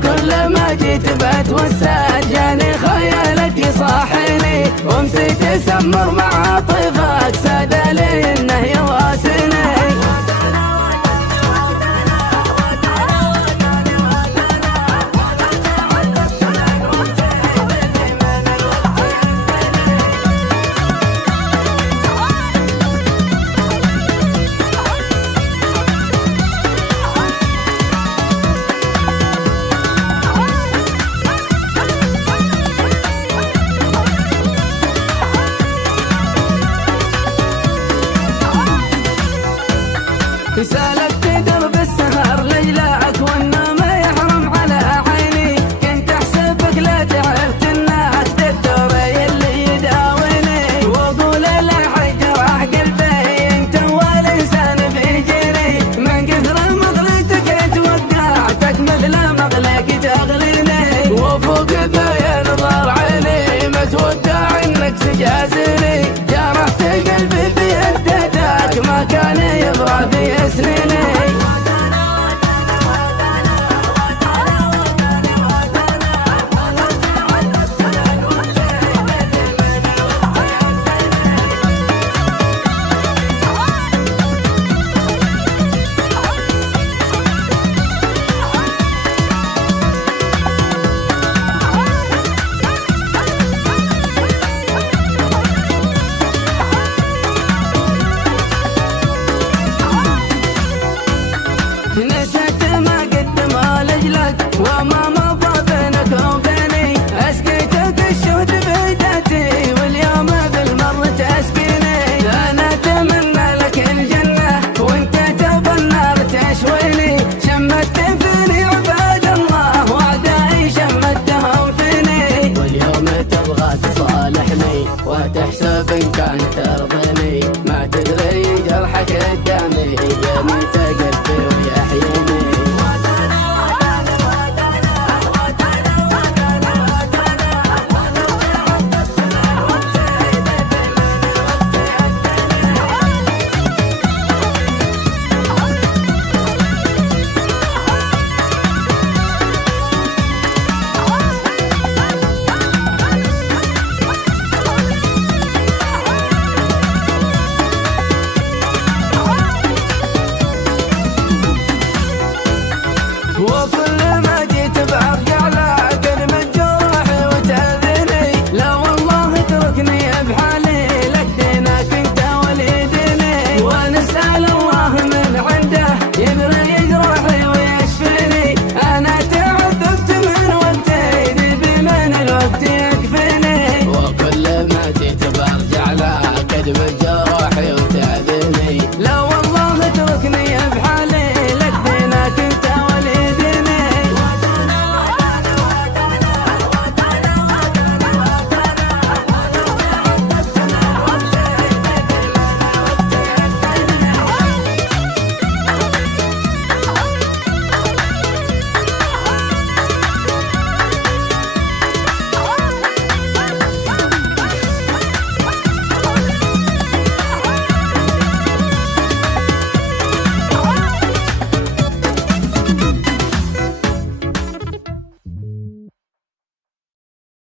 وكل ما جيت بتوسع جاني خيالك يصاحني ومسيت اسمر مع عاطفك سادلي انه يواسني. سالكت درب السهر ليلعك والنوم يحرم على عيني كنت احسبك لا تعرفت انك دكتور اللي يداويني واقول الحق راح قلبي انت اول انسان بيجيني من كثر مغلتك اتوقعتك مثل مغلق تغريني وفوق ذا نظر عيني متوقع انك تجازني جرحت قلبي بيدتك ما كان يبغى في سنيني. نسيت ما قدم لجلك وما مضى بينك وبيني اسقيتك الشهد بيدتي واليوم بالمر تسقيني انا اتمنى لك الجنه وانت تبى النار تشويني شمت فيني عباد الله واعدائي شمتهم فيني واليوم تبغى تصالحني وتحسب ان كانت ترضيني ما تدري جرحك قدامي يا متقبل